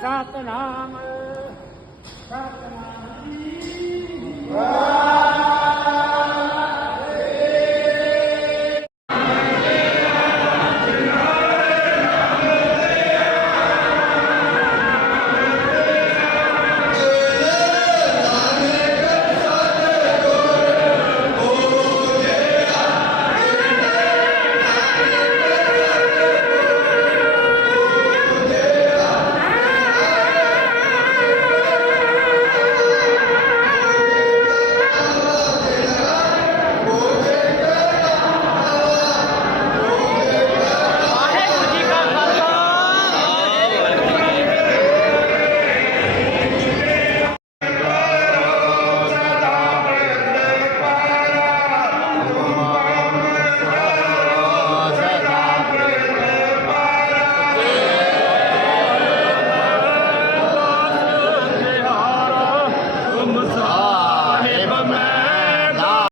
સતનામ